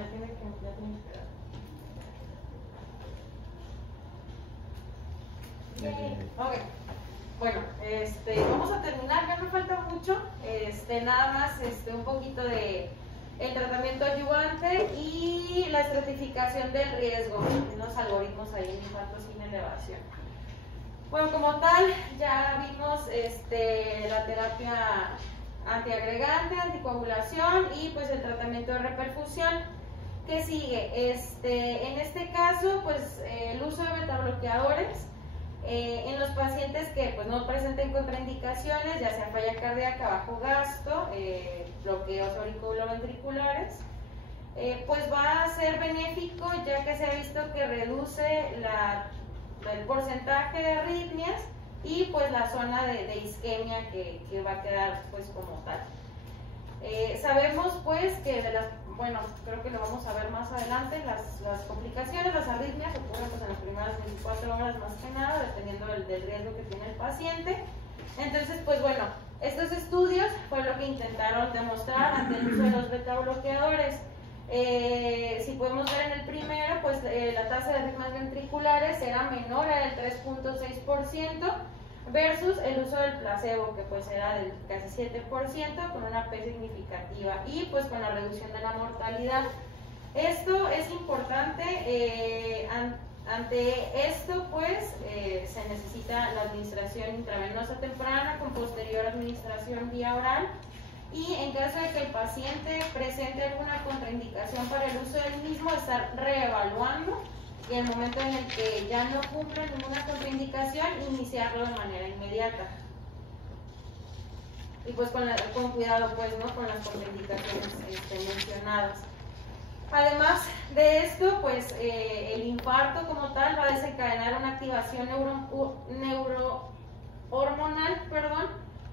ya tiene que dar. Ok, bueno, vamos a terminar, ya no falta mucho, nada más un poquito de el tratamiento adyuvante y la estratificación del riesgo, unos algoritmos ahí en infarto sin elevación. Bueno, como tal, ya vimos la terapia antiagregante, anticoagulación y pues el tratamiento de reperfusión. ¿Qué sigue? En este caso, pues el uso de betabloqueadores en los pacientes que pues, no presenten contraindicaciones, ya sea falla cardíaca, bajo gasto, bloqueos auriculoventriculares, pues va a ser benéfico, ya que se ha visto que reduce el porcentaje de arritmias y pues la zona de isquemia que va a quedar pues como tal. Sabemos pues que bueno, creo que lo vamos a ver más adelante, las complicaciones, las arritmias ocurren pues en las primeras 24 horas más que nada, dependiendo del riesgo que tiene el paciente. Entonces, pues bueno, estos estudios fue lo que intentaron demostrar ante el uso de los betabloqueadores. Si podemos ver en el primero, pues la tasa de arritmias ventriculares era menor, era del 3.6%, versus el uso del placebo, que pues era del casi 7%, con una P significativa y pues con la reducción de la mortalidad. Esto es importante, ante esto pues se necesita la administración intravenosa temprana con posterior administración vía oral, y en caso de que el paciente presente alguna contraindicación para el uso del mismo, estar reevaluando y en el momento en el que ya no cumple ninguna contraindicación, iniciarlo de manera inmediata. Y pues con cuidado pues, ¿no? Con las contraindicaciones mencionadas. Además de esto, pues el infarto como tal va a desencadenar una activación neurohormonal,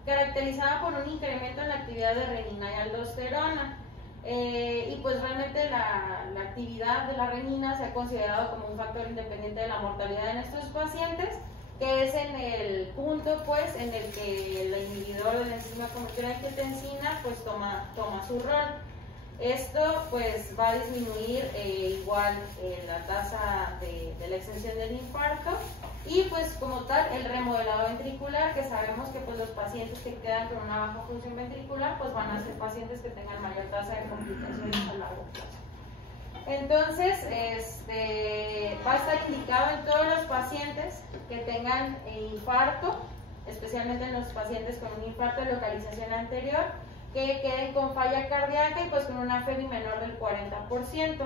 caracterizada por un incremento en la actividad de renina y aldosterona. Y pues realmente la actividad de la renina se ha considerado como un factor independiente de la mortalidad en estos pacientes, que es en el punto pues en el que el inhibidor de la enzima convertida en angiotensina pues toma su rol. Esto pues va a disminuir igual la tasa de la extensión del infarto y pues como tal el remodelado ventricular, que sabemos que pues los pacientes que quedan con una baja función ventricular pues van a ser pacientes que tengan mayor tasa de complicaciones a largo plazo. Entonces va a estar indicado en todos los pacientes que tengan infarto, especialmente en los pacientes con un infarto de localización anterior, que queden con falla cardíaca y pues con una FEBI menor del 40%.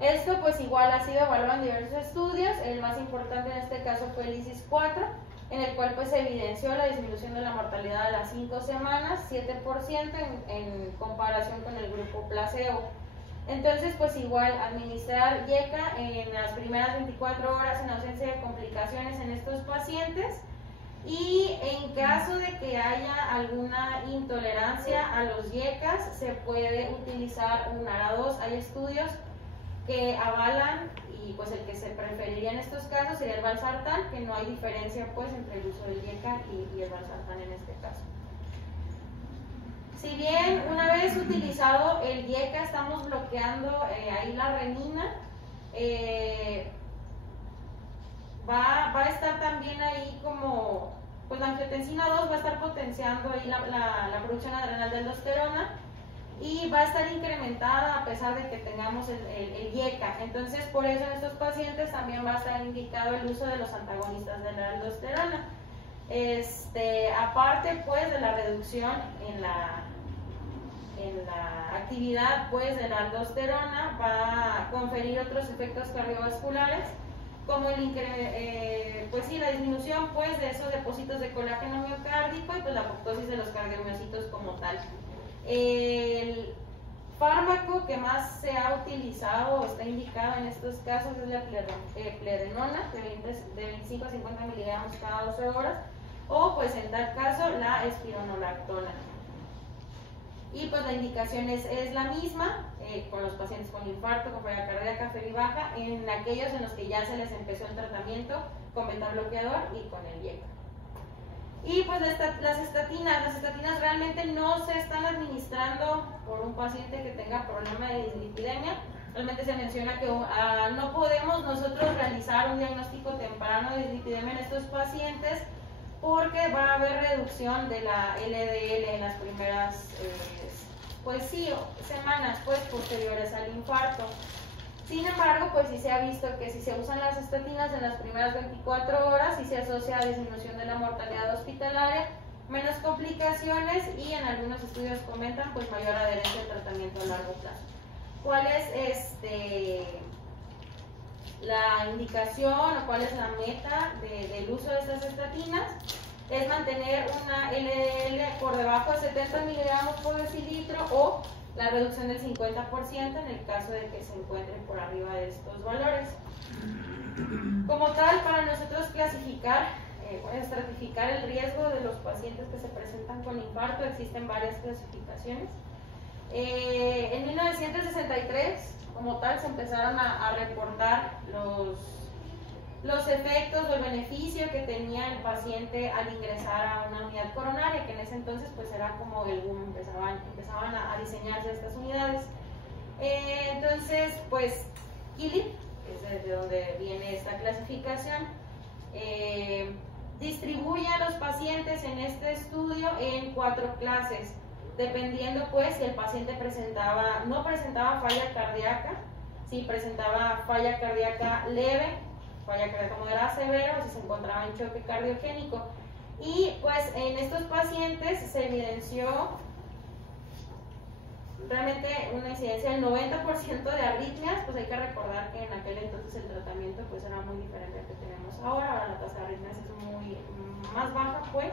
Esto pues igual ha sido evaluado en diversos estudios. El más importante en este caso fue el ISIS-4, en el cual pues se evidenció la disminución de la mortalidad a las 5 semanas, 7% en comparación con el grupo placebo. Entonces pues igual administrar YECA en las primeras 24 horas en ausencia de complicaciones en estos pacientes. Y en caso de que haya alguna intolerancia a los YECAs, se puede utilizar un ARA2. Hay estudios que avalan, y pues el que se preferiría en estos casos sería el valsartán, que no hay diferencia pues entre el uso del YECA y el valsartán en este caso. Si bien una vez utilizado el YECA estamos bloqueando ahí la renina, va a estar también ahí como, pues la angiotensina 2 va a estar potenciando ahí la producción adrenal de aldosterona y va a estar incrementada a pesar de que tengamos el YECA. Entonces por eso en estos pacientes también va a estar indicado el uso de los antagonistas de la aldosterona. Aparte pues de la reducción en la actividad pues de la aldosterona, va a conferir otros efectos cardiovasculares como pues sí, la disminución pues de esos depósitos de colágeno miocárdico y pues la apoptosis de los cardiomiocitos como tal. El fármaco que más se ha utilizado o está indicado en estos casos es la pledrenona, de 25 a 50 miligramos cada 12 horas, o pues en tal caso la espironolactona. Y pues la indicación es la misma con los pacientes con infarto, con falla cardíaca, FEBI baja, en aquellos en los que ya se les empezó el tratamiento con betabloqueador y con el YECA. Y pues las estatinas realmente no se están administrando por un paciente que tenga problema de dislipidemia. Realmente se menciona que no podemos nosotros realizar un diagnóstico temprano de dislipidemia en estos pacientes porque va a haber reducción de la LDL en las primeras semanas posteriores al infarto. Sin embargo, pues sí se ha visto que si se usan las estatinas en las primeras 24 horas, sí se asocia a disminución de la mortalidad hospitalaria, menos complicaciones y en algunos estudios comentan pues mayor adherencia al tratamiento a largo plazo. ¿Cuál es la indicación o cuál es la meta del uso de estas estatinas? Es mantener una LDL por debajo de 70 miligramos por decilitro o la reducción del 50% en el caso de que se encuentren por arriba de estos valores. Como tal, para nosotros clasificar, estratificar el riesgo de los pacientes que se presentan con infarto, existen varias clasificaciones. En 1963, como tal, se empezaron a reportar los efectos o el beneficio que tenía el paciente al ingresar a una unidad coronaria, que en ese entonces pues era como el boom, empezaban a diseñarse estas unidades. Entonces, pues, Killip, que es de donde viene esta clasificación, distribuye a los pacientes en este estudio en 4 clases, dependiendo pues si el paciente no presentaba falla cardíaca, si presentaba falla cardíaca leve, falla cardíaca moderada severa o si se encontraba en choque cardiogénico. Y pues en estos pacientes se evidenció realmente una incidencia del 90% de arritmias. Pues hay que recordar que en aquel entonces el tratamiento pues era muy diferente al que tenemos ahora la tasa de arritmias es muy más baja pues.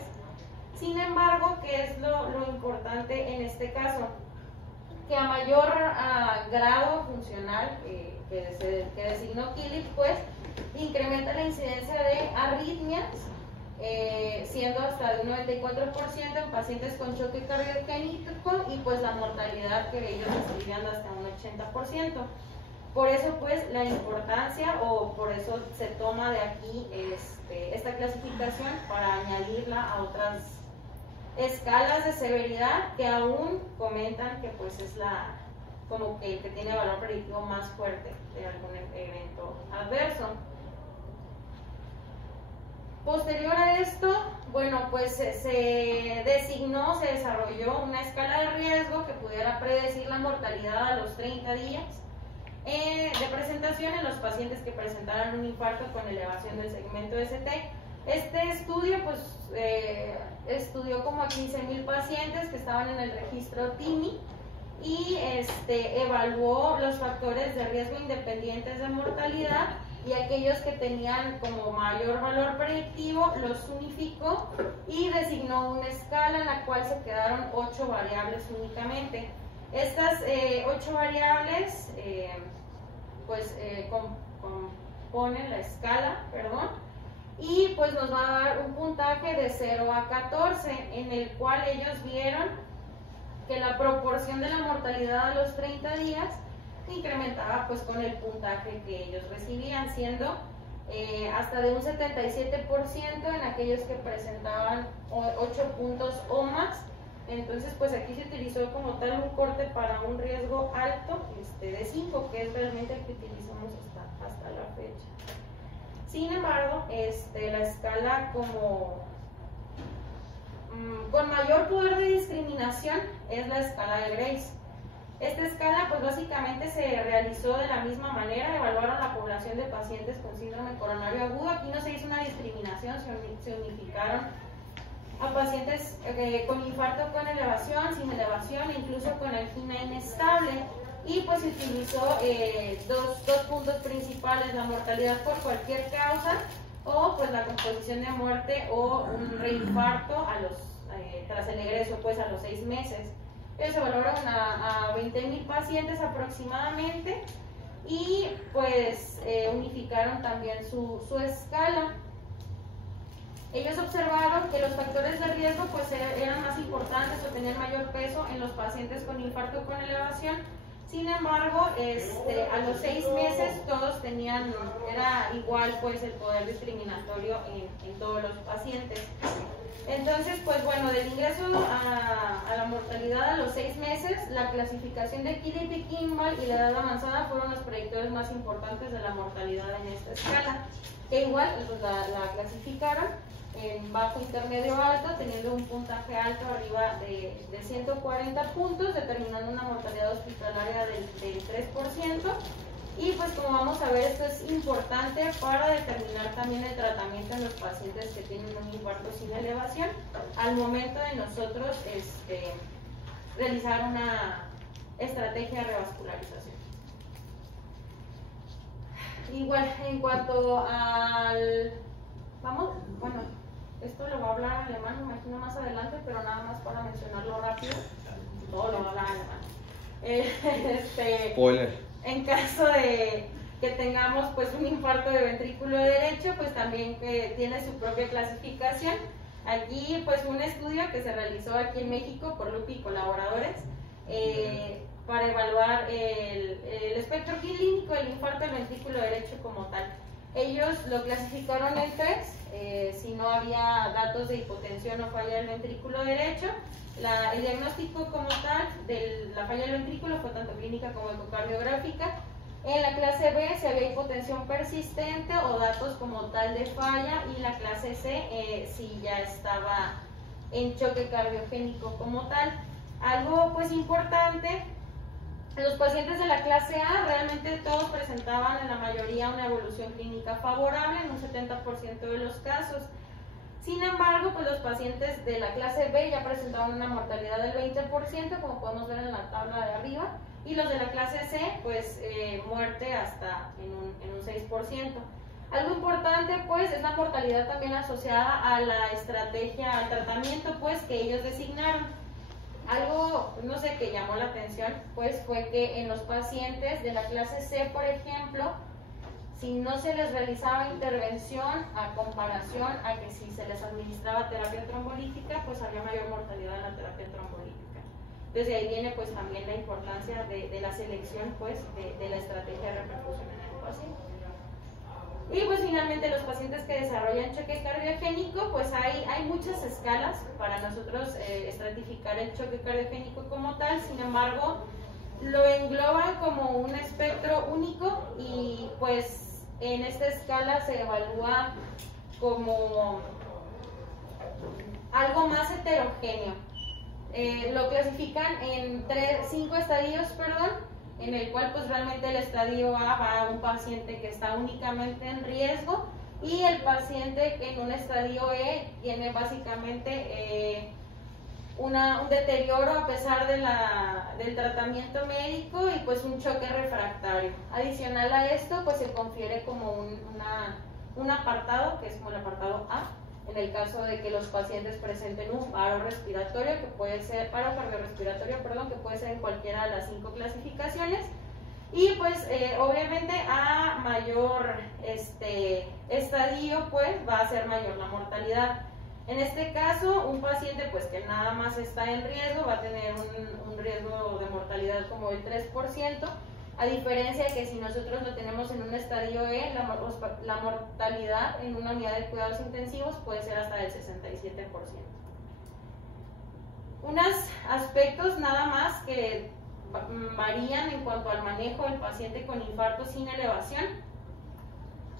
Sin embargo, ¿qué es lo importante en este caso? Que a mayor grado funcional que designó Killip, pues incrementa la incidencia de arritmias, siendo hasta de un 94% en pacientes con choque cardiogénico y pues la mortalidad que ellos describían hasta un 80%. Por eso pues la importancia o por eso se toma de aquí esta clasificación para añadirla a otras escalas de severidad que aún comentan que pues es como que tiene valor predictivo más fuerte de algún evento adverso. Posterior a esto, bueno, pues se desarrolló una escala de riesgo que pudiera predecir la mortalidad a los 30 días de presentación en los pacientes que presentaran un infarto con elevación del segmento ST. Este estudio pues estudió como a 15,000 pacientes que estaban en el registro TIMI y evaluó los factores de riesgo independientes de mortalidad y aquellos que tenían como mayor valor predictivo los unificó y designó una escala en la cual se quedaron 8 variables únicamente. Estas 8 variables componen la escala, y pues nos va a dar un puntaje de 0 a 14, en el cual ellos vieron que la proporción de la mortalidad a los 30 días incrementaba pues con el puntaje que ellos recibían, siendo hasta de un 77% en aquellos que presentaban 8 puntos o más. Entonces pues aquí se utilizó como tal un corte para un riesgo alto de 5, que es realmente el que utilizamos hasta la fecha. Sin embargo, la escala con mayor poder de discriminación es la escala de Grace. Esta escala pues básicamente se realizó de la misma manera, evaluaron la población de pacientes con síndrome coronario agudo. Aquí no se hizo una discriminación, se unificaron a pacientes con infarto con elevación, sin elevación, incluso con angina inestable. Y pues se utilizó dos puntos principales: la mortalidad por cualquier causa o pues la composición de muerte o un reinfarto tras el egreso pues a los 6 meses. Ellos evaluaron a 20,000 pacientes aproximadamente y pues unificaron también su escala. Ellos observaron que los factores de riesgo pues eran más importantes o tenían mayor peso en los pacientes con infarto con elevación, Sin embargo, a los 6 meses todos tenían, era igual pues el poder discriminatorio en todos los pacientes. Entonces, pues bueno, del ingreso a la mortalidad a los 6 meses, la clasificación de Killip y Kimball y la edad avanzada fueron los predictores más importantes de la mortalidad en esta escala. Que igual pues, la clasificaron en bajo, intermedio, alto, teniendo un puntaje alto arriba de 140 puntos, determinando una mortalidad hospitalaria del 3%. Y pues como vamos a ver, esto es importante para determinar también el tratamiento en los pacientes que tienen un infarto sin elevación al momento de nosotros realizar una estrategia de revascularización. Igual, en cuanto al... bueno, esto lo va a hablar en alemán, me imagino más adelante, pero nada más para mencionarlo rápido, todo lo va a hablar en alemán. Spoiler. En caso de que tengamos pues un infarto de ventrículo derecho, pues también tiene su propia clasificación. Aquí pues un estudio que se realizó aquí en México por Lupi y colaboradores para evaluar el espectro clínico del infarto del ventrículo derecho como tal. Ellos lo clasificaron en 3, si no había datos de hipotensión o falla del ventrículo derecho. El diagnóstico como tal de la falla del ventrículo fue tanto clínica como ecocardiográfica. En la clase B si había hipotensión persistente o datos como tal de falla, y la clase C si ya estaba en choque cardiogénico como tal. Algo pues importante, los pacientes de la clase A realmente todos presentaban en la mayoría una evolución clínica favorable en un 70% de los casos. Sin embargo, pues los pacientes de la clase B ya presentaban una mortalidad del 20%, como podemos ver en la tabla de arriba, y los de la clase C, pues muerte hasta en un 6%. Algo importante, pues, es la mortalidad también asociada a la estrategia, al tratamiento, pues, que ellos designaron. Algo, no sé, que llamó la atención, pues, fue que en los pacientes de la clase C, por ejemplo, si no se les realizaba intervención a comparación a que si se les administraba terapia trombolítica, pues había mayor mortalidad en la terapia trombolítica. Entonces, de ahí viene pues también la importancia de la selección pues de la estrategia de repercusión en el paciente. Y pues finalmente los pacientes que desarrollan choque cardiogénico, pues hay muchas escalas para nosotros estratificar el choque cardiogénico como tal. Sin embargo, lo engloban como un espectro único y pues en esta escala se evalúa como algo más heterogéneo. Lo clasifican en 5 estadios, en el cual pues realmente el estadio A va a un paciente que está únicamente en riesgo, y el paciente en un estadio E tiene básicamente un deterioro a pesar del tratamiento médico y pues un choque refractario. Adicional a esto, pues se confiere como un apartado, que es como el apartado A, en el caso de que los pacientes presenten un paro respiratorio, que puede ser paro cardiorrespiratorio, que puede ser en cualquiera de las 5 clasificaciones. Y pues obviamente a mayor estadio, pues va a ser mayor la mortalidad. En este caso, un paciente pues que nada más está en riesgo va a tener un riesgo de mortalidad como del 3%, a diferencia de que si nosotros lo tenemos en un estadio E, la mortalidad en una unidad de cuidados intensivos puede ser hasta del 67%. Unos aspectos nada más que varían en cuanto al manejo del paciente con infarto sin elevación.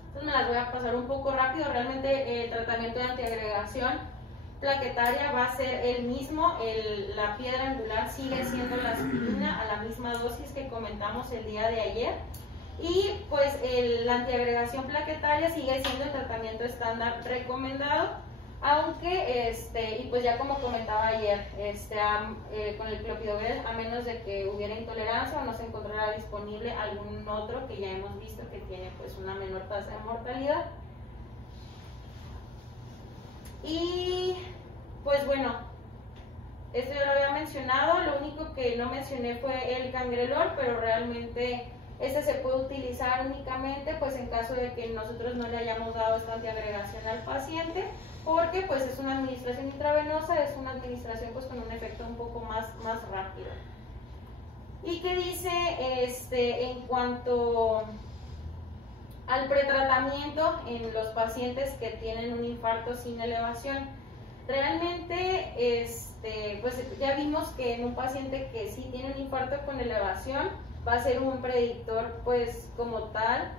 Entonces me las voy a pasar un poco rápido. Realmente el tratamiento de antiagregación plaquetaria va a ser el mismo. La piedra angular sigue siendo la aspirina a la misma dosis que comentamos el día de ayer. Y pues la antiagregación plaquetaria sigue siendo el tratamiento estándar recomendado, aunque y pues ya como comentaba ayer, con el clopidogrel, a menos de que hubiera intolerancia o no se encontrara disponible algún otro que ya hemos visto que tiene pues una menor tasa de mortalidad. Y pues bueno, esto ya lo había mencionado. Lo único que no mencioné fue el cangrelor, pero realmente se puede utilizar únicamente pues en caso de que nosotros no le hayamos dado esta antiagregación al paciente, porque pues es una administración intravenosa, es una administración pues con un efecto un poco más rápido. ¿Y qué dice en cuanto al pretratamiento en los pacientes que tienen un infarto sin elevación? Realmente, pues ya vimos que en un paciente que sí tiene un infarto con elevación va a ser un predictor, pues como tal,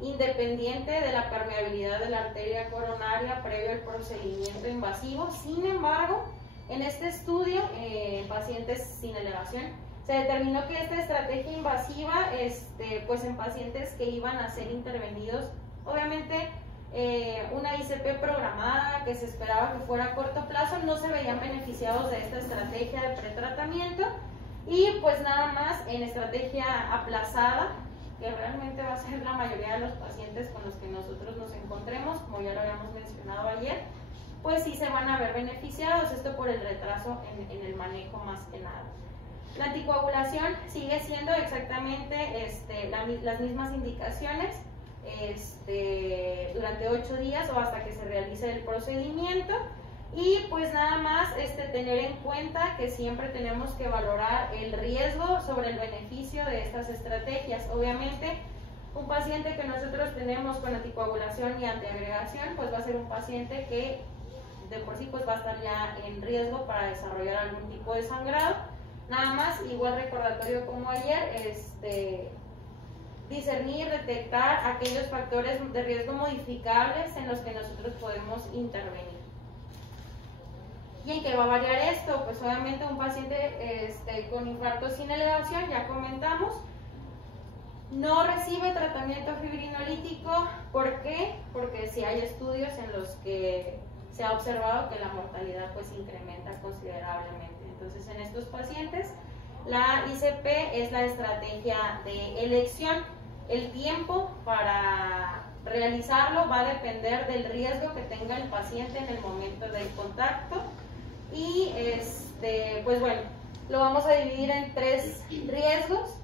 independiente de la permeabilidad de la arteria coronaria previo al procedimiento invasivo. Sin embargo, en este estudio, en pacientes sin elevación, se determinó que esta estrategia invasiva, pues en pacientes que iban a ser intervenidos, obviamente una ICP programada que se esperaba que fuera a corto plazo, no se veían beneficiados de esta estrategia de pretratamiento, y pues nada más en estrategia aplazada, que realmente va a ser la mayoría de los pacientes con los que nosotros nos encontremos, como ya lo habíamos mencionado ayer, pues sí se van a ver beneficiados, esto por el retraso en el manejo más que nada. La anticoagulación sigue siendo exactamente las mismas indicaciones durante 8 días o hasta que se realice el procedimiento. Y pues nada más tener en cuenta que siempre tenemos que valorar el riesgo sobre el beneficio de estas estrategias. Obviamente, un paciente que nosotros tenemos con anticoagulación y antiagregación, pues va a ser un paciente que de por sí pues va a estar ya en riesgo para desarrollar algún tipo de sangrado. Nada más, igual recordatorio como ayer, discernir, detectar aquellos factores de riesgo modificables en los que nosotros podemos intervenir. ¿Y en qué va a variar esto? Pues obviamente un paciente con infarto sin elevación, ya comentamos, no recibe tratamiento fibrinolítico. ¿Por qué? Porque sí hay estudios en los que se ha observado que la mortalidad pues incrementa considerablemente. Entonces, en estos pacientes, la ICP es la estrategia de elección. El tiempo para realizarlo va a depender del riesgo que tenga el paciente en el momento del contacto. Y pues bueno, lo vamos a dividir en 3 riesgos.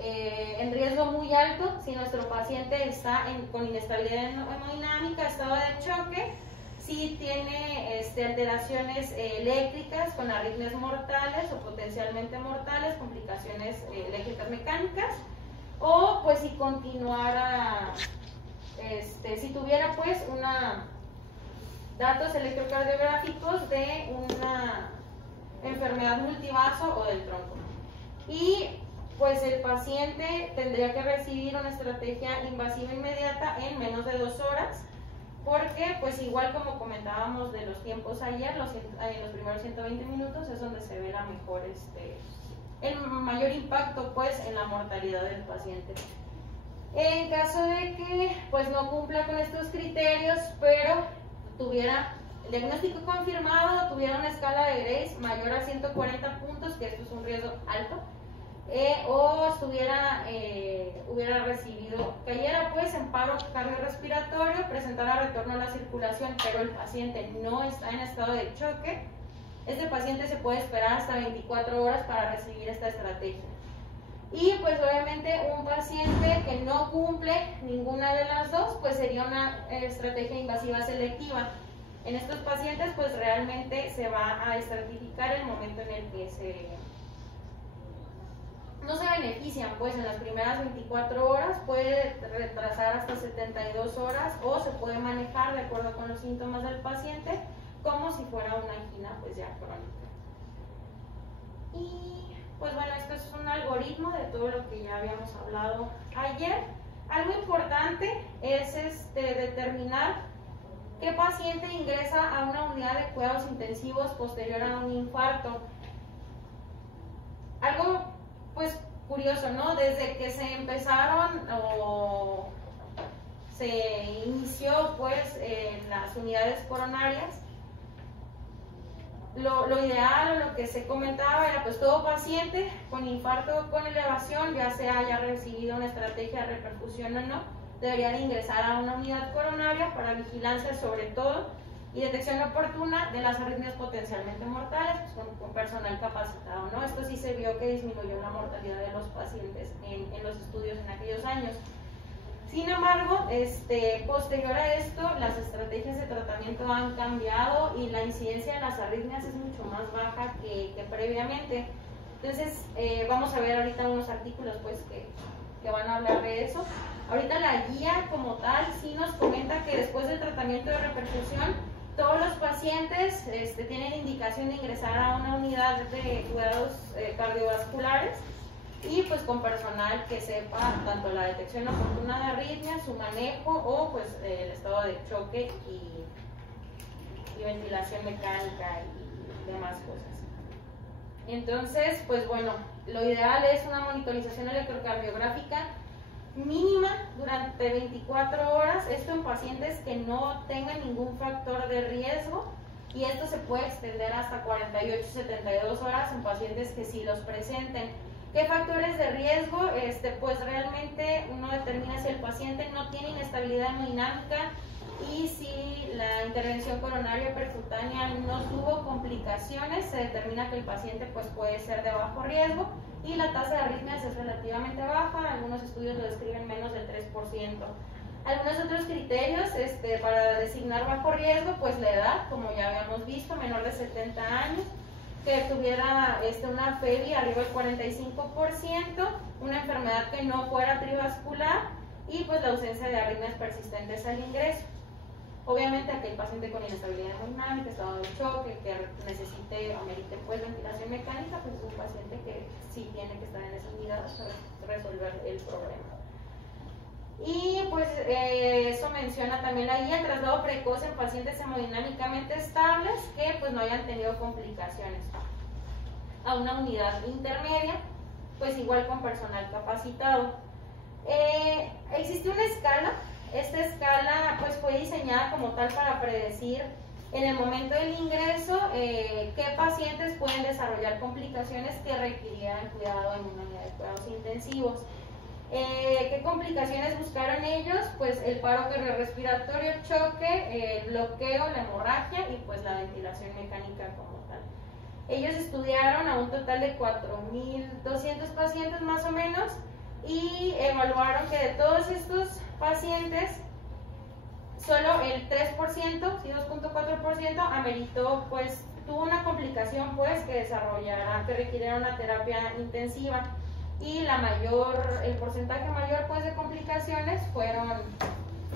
En riesgo muy alto, si nuestro paciente está con inestabilidad hemodinámica, estado de choque, si tiene alteraciones eléctricas con arritmias mortales o potencialmente mortales, complicaciones eléctricas mecánicas, o pues si continuara, si tuviera pues datos electrocardiográficos de una enfermedad multivaso o del tronco. Y pues el paciente tendría que recibir una estrategia invasiva inmediata en menos de 2 horas, porque pues igual como comentábamos de los tiempos ayer, los primeros 120 minutos es donde se ve la mejor, el mayor impacto pues en la mortalidad del paciente. En caso de que pues no cumpla con estos criterios, pero tuviera el diagnóstico confirmado, tuviera una escala de Grace mayor a 140 puntos, que esto es un riesgo alto, o hubiera recibido, cayera pues en paro cardiorrespiratorio, presentara retorno a la circulación, pero el paciente no está en estado de choque, este paciente se puede esperar hasta 24 horas para recibir esta estrategia. Y pues obviamente un paciente que no cumple ninguna de las dos, pues sería una estrategia invasiva selectiva. En estos pacientes pues realmente se va a estratificar el momento en el que no se benefician, pues en las primeras 24 horas, puede retrasar hasta 72 horas o se puede manejar de acuerdo con los síntomas del paciente como si fuera una angina pues ya crónica. Y pues bueno, esto es un algoritmo de todo lo que ya habíamos hablado ayer. Algo importante es determinar qué paciente ingresa a una unidad de cuidados intensivos posterior a un infarto. Algo pues curioso, ¿no? Desde que se empezaron o se inició pues en las unidades coronarias, lo ideal o lo que se comentaba era pues todo paciente con infarto con elevación, ya sea haya recibido una estrategia de reperfusión o no, debería de ingresar a una unidad coronaria para vigilancia sobre todo y detección oportuna de las arritmias potencialmente mortales, pues, con personal capacitado, ¿no? Esto sí se vio que disminuyó la mortalidad de los pacientes en los estudios en aquellos años. Sin embargo, posterior a esto, las estrategias de tratamiento han cambiado y la incidencia de las arritmias es mucho más baja que previamente. Entonces, vamos a ver ahorita unos artículos pues que van a hablar de eso. Ahorita la guía como tal sí nos comenta que después del tratamiento de repercusión, todos los pacientes tienen indicación de ingresar a una unidad de cuidados cardiovasculares y pues con personal que sepa tanto la detección oportuna de arritmia, su manejo o pues el estado de choque y ventilación mecánica y demás cosas. Entonces, pues bueno, lo ideal es una monitorización electrocardiográfica mínima durante 24 horas, esto en pacientes que no tengan ningún factor de riesgo, y esto se puede extender hasta 48-72 horas en pacientes que sí los presenten. ¿Qué factores de riesgo? Pues realmente uno determina si el paciente no tiene inestabilidad hemodinámica y si la intervención coronaria percutánea no tuvo complicaciones, se determina que el paciente pues puede ser de bajo riesgo y la tasa de arritmias es relativamente baja, algunos estudios lo describen menos del 3%. Algunos otros criterios para designar bajo riesgo, pues la edad, como ya habíamos visto, menor de 70 años, que tuviera una FEBI arriba del 45%, una enfermedad que no fuera trivascular y pues la ausencia de arritmias persistentes al ingreso. Obviamente aquel paciente con inestabilidad hemodinámica, estado de choque, que necesite o amerite pues ventilación mecánica, pues es un paciente que sí tiene que estar en esa unidad para resolver el problema. Y pues eso menciona también la guía, traslado precoz en pacientes hemodinámicamente estables que pues no hayan tenido complicaciones a una unidad intermedia, pues igual con personal capacitado. Existe una escala. Esta escala pues fue diseñada como tal para predecir en el momento del ingreso qué pacientes pueden desarrollar complicaciones que requirieran cuidado en una unidad de cuidados intensivos. ¿Qué complicaciones buscaron ellos? Pues el paro cardiorrespiratorio, choque, el bloqueo, la hemorragia y pues la ventilación mecánica como tal. Ellos estudiaron a un total de 4.200 pacientes más o menos y evaluaron que de todos estos pacientes solo el 3%, sí, 2.4% ameritó, pues tuvo una complicación pues que requiriera una terapia intensiva, y el porcentaje mayor pues de complicaciones fueron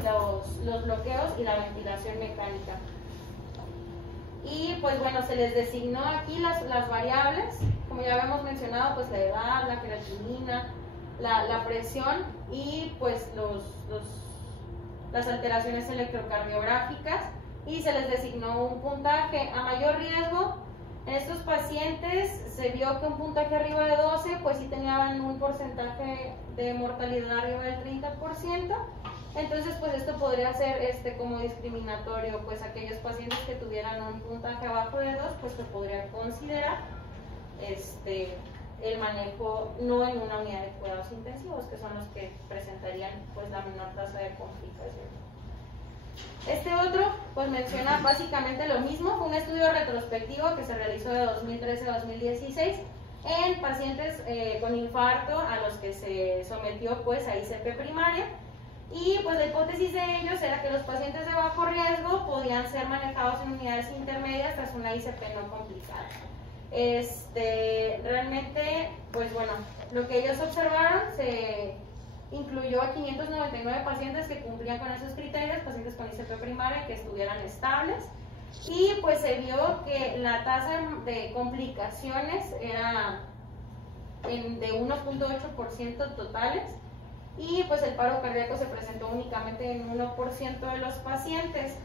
los bloqueos y la ventilación mecánica. Y pues bueno, se les designó aquí las variables, como ya habíamos mencionado, pues la edad, la creatinina, la presión y pues las alteraciones electrocardiográficas, y se les designó un puntaje a mayor riesgo. En estos pacientes se vio que un puntaje arriba de 12 pues sí tenían un porcentaje de mortalidad arriba del 30%. Entonces pues esto podría ser como discriminatorio, pues aquellos pacientes que tuvieran un puntaje abajo de 2 pues se podría considerar el manejo no en una unidad de cuidados intensivos, que son los que presentarían pues la menor tasa de complicación. Este otro pues menciona básicamente lo mismo, fue un estudio retrospectivo que se realizó de 2013 a 2016 en pacientes con infarto a los que se sometió pues a ICP primaria, y pues la hipótesis de ellos era que los pacientes de bajo riesgo podían ser manejados en unidades intermedias tras una ICP no complicada. Realmente pues bueno, lo que ellos observaron se incluyó a 599 pacientes que cumplían con esos criterios, pacientes con ICP primaria que estuvieran estables, y pues se vio que la tasa de complicaciones era de 1.8% totales, y pues el paro cardíaco se presentó únicamente en 1% de los pacientes.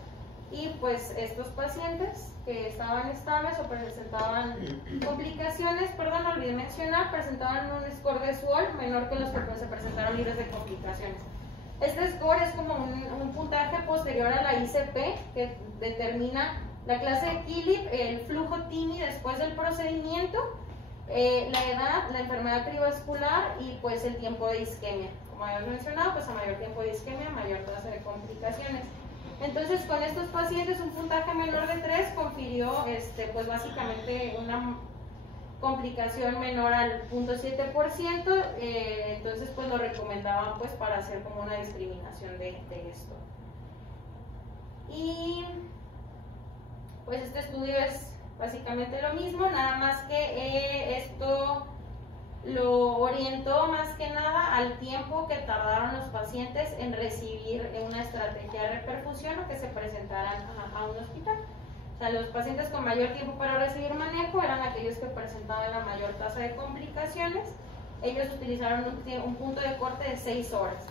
Y pues estos pacientes que estaban estables o presentaban complicaciones, olvidé mencionar, presentaban un score de SWOT menor que los que se presentaron libres de complicaciones. Este score es como un puntaje posterior a la ICP que determina la clase de Killip, el flujo TIMI después del procedimiento, la edad, la enfermedad trivascular y pues el tiempo de isquemia. Como habíamos mencionado, pues a mayor tiempo de isquemia, mayor tasa de complicaciones. Entonces, con estos pacientes, un puntaje menor de 3 confirió pues básicamente una complicación menor al 0.7%, entonces pues lo recomendaban pues para hacer como una discriminación de esto. Y pues este estudio es básicamente lo mismo, nada más que esto lo orientó más que nada al tiempo que tardaron los pacientes en recibir una estrategia de reperfusión o que se presentaran a un hospital. O sea, los pacientes con mayor tiempo para recibir manejo eran aquellos que presentaban la mayor tasa de complicaciones. Ellos utilizaron un punto de corte de 6 horas.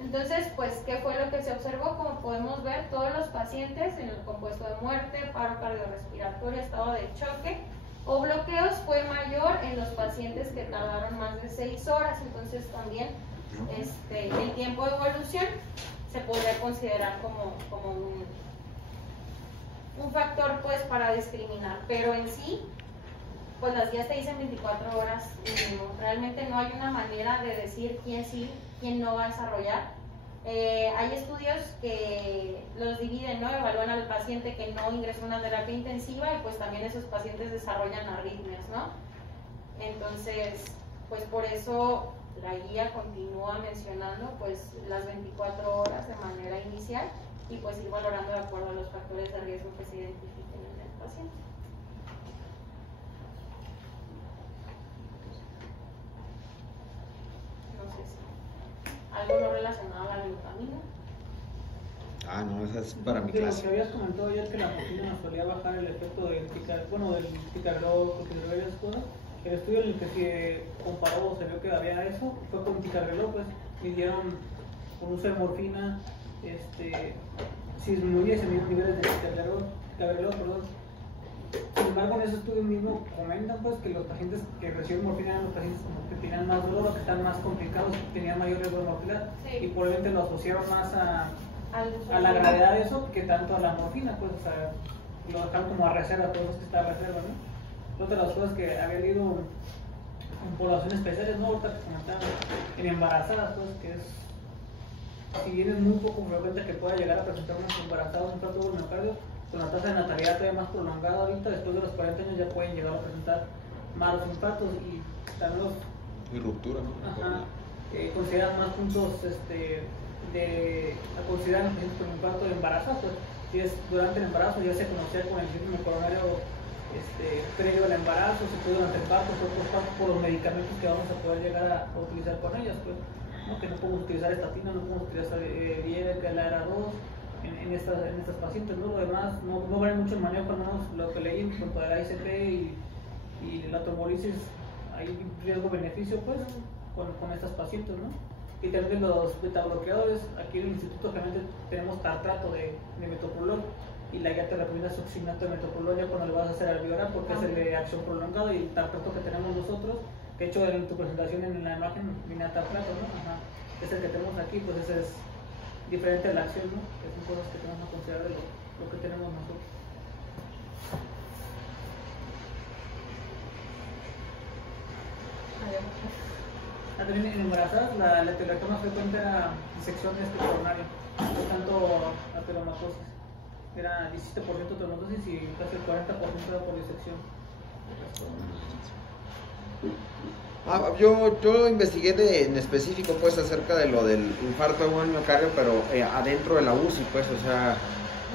Entonces, pues, ¿qué fue lo que se observó? Como podemos ver, todos los pacientes en el compuesto de muerte, paro cardiorrespiratorio, estado de choque o bloqueos fue mayor en los pacientes que tardaron más de 6 horas. Entonces, también el tiempo de evolución se podría considerar como un factor, pues, para discriminar. Pero en sí, pues las guías te dicen 24 horas mínimo. Realmente no hay una manera de decir quién sí, quién no va a desarrollar. Hay estudios que los dividen, ¿no? Evalúan al paciente que no ingresó a una terapia intensiva y pues también esos pacientes desarrollan arritmias, ¿no? Entonces, pues por eso la guía continúa mencionando pues las 24 horas de manera inicial y pues ir valorando de acuerdo a los factores de riesgo que se identifiquen en el paciente. Algo no relacionado a la glutamina. Ah, no, esa es para mi clase. Lo que habías comentado ayer que la morfina nos solía bajar el efecto del ticagrelor, corticosteroides, varias cosas. El estudio en el que se comparó, se vio que había eso, fue con ticagrelor, pues midieron con uso de morfina, si disminuye se miden niveles de ticagrelor, Sin embargo, en ese estudio mismo comentan pues que los pacientes que reciben morfina eran los pacientes que tenían más dolor o que están más complicados, que tenían mayor riesgo de mortalidad, sí. Y probablemente lo asociaron más a la gravedad de eso que tanto a la morfina, pues, o sea, lo dejaron como a reserva, por eso es que está a reserva, ¿no? Otra de las cosas que había leído en poblaciones especiales, ¿no? Ahorita que comentaban, en embarazadas, pues, que es, si bien es muy poco frecuente que pueda llegar a presentar un embarazado un infarto del miocardio, con la tasa de natalidad todavía más prolongada ahorita, después de los 40 años ya pueden llegar a presentar malos infartos y también los... Y ruptura, ¿no? Ajá, consideran más puntos a considerar los pacientes con infarto de embarazo, pues si es durante el embarazo ya se conocía con el síndrome coronario previo al embarazo, se puede durante el parto, por los medicamentos que vamos a poder llegar a utilizar con ellas, pues, ¿no? Que no podemos utilizar estatina, no podemos utilizar Viagra, la ERA2 en estas pacientes, ¿no? Lo demás no vale mucho el manejo, al menos lo que leí en cuanto a la ICP y la trombolisis, hay riesgo-beneficio, pues, con estas pacientes, ¿no? Y también los betabloqueadores, aquí en el instituto realmente tenemos tartrato de metoprolol y la guía te recomienda succinato de metoprolol ya cuando le vas a hacer alveolar porque es el de acción prolongada, y el tartrato que tenemos nosotros, que de hecho en tu presentación en la imagen viene a tartrato, ¿no? Ajá. Es el que tenemos aquí, pues ese es diferente a la acción, ¿no? Que son cosas que tenemos que considerar de lo que tenemos nosotros. También en embarazadas la esterectomía frecuente era disección coronaria, no tanto ateromatosis. Era 17% ateromatosis y casi el 40% era por disección. Yo investigué en específico pues acerca de lo del infarto agudo del miocardio, pero adentro de la UCI, pues, o sea,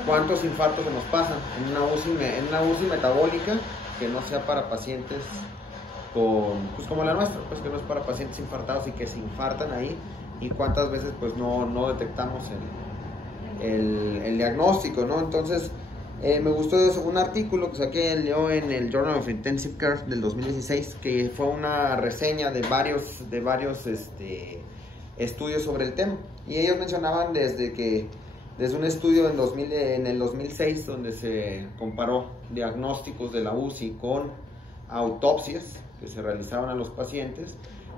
cuántos infartos nos pasan en una UCI metabólica que no sea para pacientes pues como la nuestra, pues que no es para pacientes infartados y que se infartan ahí, y cuántas veces pues no detectamos el diagnóstico, ¿no? Entonces me gustó un artículo que saqué en el Journal of Intensive Care del 2016, que fue una reseña de varios estudios sobre el tema, y ellos mencionaban desde un estudio en el 2006 donde se comparó diagnósticos de la UCI con autopsias que se realizaban a los pacientes,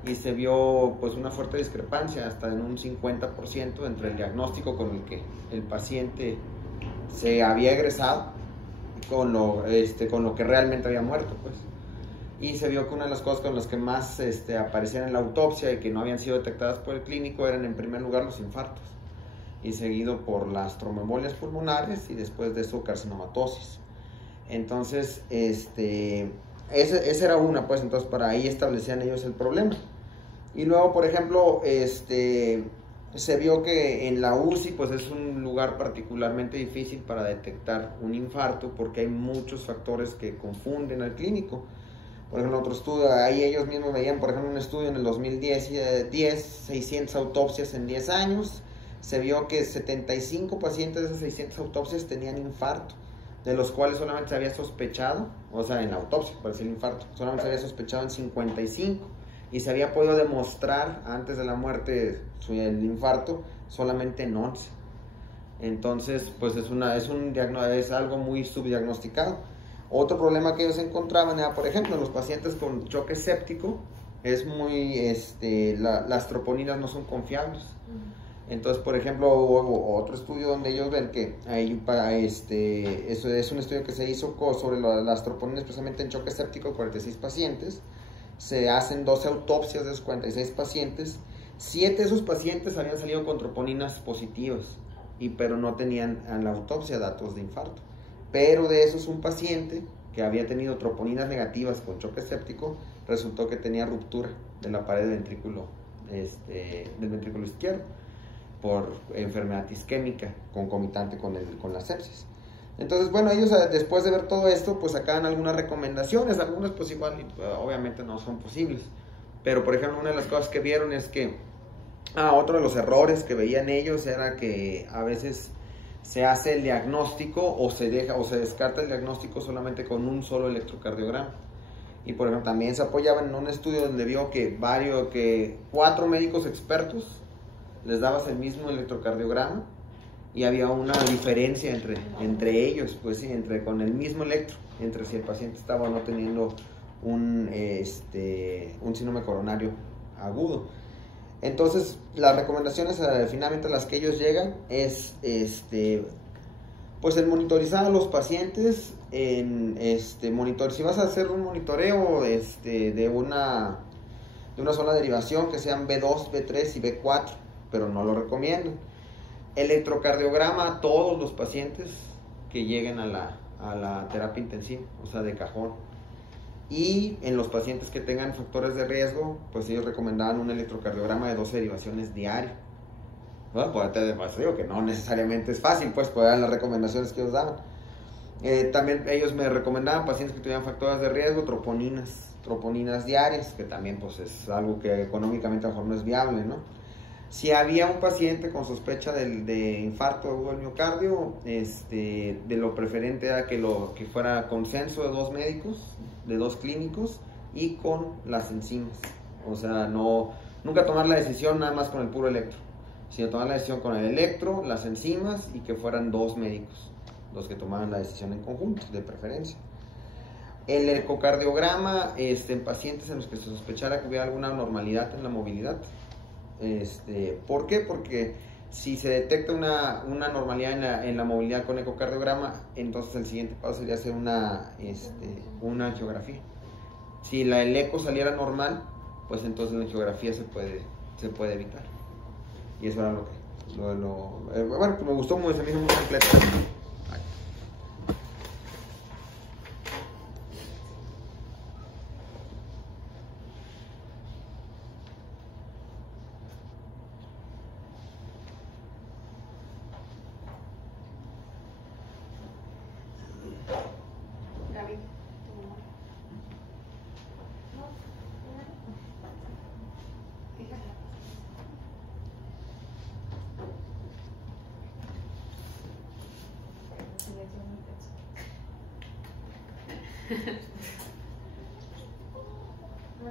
y se vio pues una fuerte discrepancia, hasta en un 50% entre el diagnóstico con el que el paciente se había egresado con lo que realmente había muerto, pues. Y se vio que una de las cosas con las que más aparecían en la autopsia y que no habían sido detectadas por el clínico eran en primer lugar los infartos, y seguido por las tromboembolias pulmonares y después de eso carcinomatosis. Entonces esa era una, pues, entonces para ahí establecían ellos el problema. Y luego, por ejemplo, se vio que en la UCI pues es un lugar particularmente difícil para detectar un infarto porque hay muchos factores que confunden al clínico. Por ejemplo, otro estudio, ahí ellos mismos veían, por ejemplo, un estudio en el 2010, 600 autopsias en 10 años, se vio que 75 pacientes de esas 600 autopsias tenían infarto, de los cuales solamente se había sospechado, o sea, en la autopsia, para decir el infarto, solamente se había sospechado en 55, y se había podido demostrar antes de la muerte el infarto solamente en 11. Entonces, pues es algo muy subdiagnosticado. Otro problema que ellos encontraban era, por ejemplo, en los pacientes con choque séptico, es muy, las troponinas no son confiables. Entonces, por ejemplo, hubo otro estudio donde ellos ven que eso es un estudio que se hizo sobre las troponinas precisamente en choque séptico, 46 pacientes. Se hacen 12 autopsias de esos 46 pacientes. 7 de esos pacientes habían salido con troponinas positivas, pero no tenían en la autopsia datos de infarto. Pero de esos, un paciente que había tenido troponinas negativas con choque séptico, resultó que tenía ruptura de la pared del ventrículo izquierdo por enfermedad isquémica concomitante con la sepsis. Entonces, bueno, ellos después de ver todo esto, pues sacaban algunas recomendaciones, algunas pues igual obviamente no son posibles. Pero, por ejemplo, una de las cosas que vieron es que, otro de los errores que veían ellos era que a veces se hace el diagnóstico o se descarta el diagnóstico solamente con un solo electrocardiograma. Y por ejemplo también se apoyaban en un estudio donde vio que 4 médicos expertos les dabas el mismo electrocardiograma y había una diferencia entre ellos, pues sí, con el mismo electro, entre si el paciente estaba o no teniendo un síndrome coronario agudo. Entonces, las recomendaciones finalmente a las que ellos llegan es pues el monitorizar a los pacientes, si vas a hacer un monitoreo de una sola derivación, que sean B2, B3 y B4, pero no lo recomiendo. Electrocardiograma a todos los pacientes que lleguen a la terapia intensiva, o sea, de cajón. Y en los pacientes que tengan factores de riesgo, pues ellos recomendaban un electrocardiograma de 12 derivaciones diarias. Bueno, pues digo que no necesariamente es fácil, pues eran las recomendaciones que ellos daban. También ellos me recomendaban pacientes que tuvieran factores de riesgo, troponinas diarias, que también pues es algo que económicamente a lo mejor no es viable, ¿no? Si había un paciente con sospecha de infarto agudo del miocardio, de lo preferente era que fuera consenso de 2 médicos, de 2 clínicos y con las enzimas. O sea, nunca tomar la decisión nada más con el puro electro, sino tomar la decisión con el electro, las enzimas y que fueran 2 médicos los que tomaran la decisión en conjunto, de preferencia. El ecocardiograma en pacientes en los que se sospechara que hubiera alguna anormalidad en la movilidad. ¿Por qué? Porque si se detecta una anormalidad en la movilidad con ecocardiograma, entonces el siguiente paso sería hacer una angiografía. Si el eco saliera normal, pues entonces la angiografía se puede evitar. Y eso era lo que bueno, me gustó mucho, se me hizo muy completo.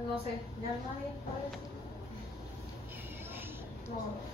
No sé, ya nadie. No.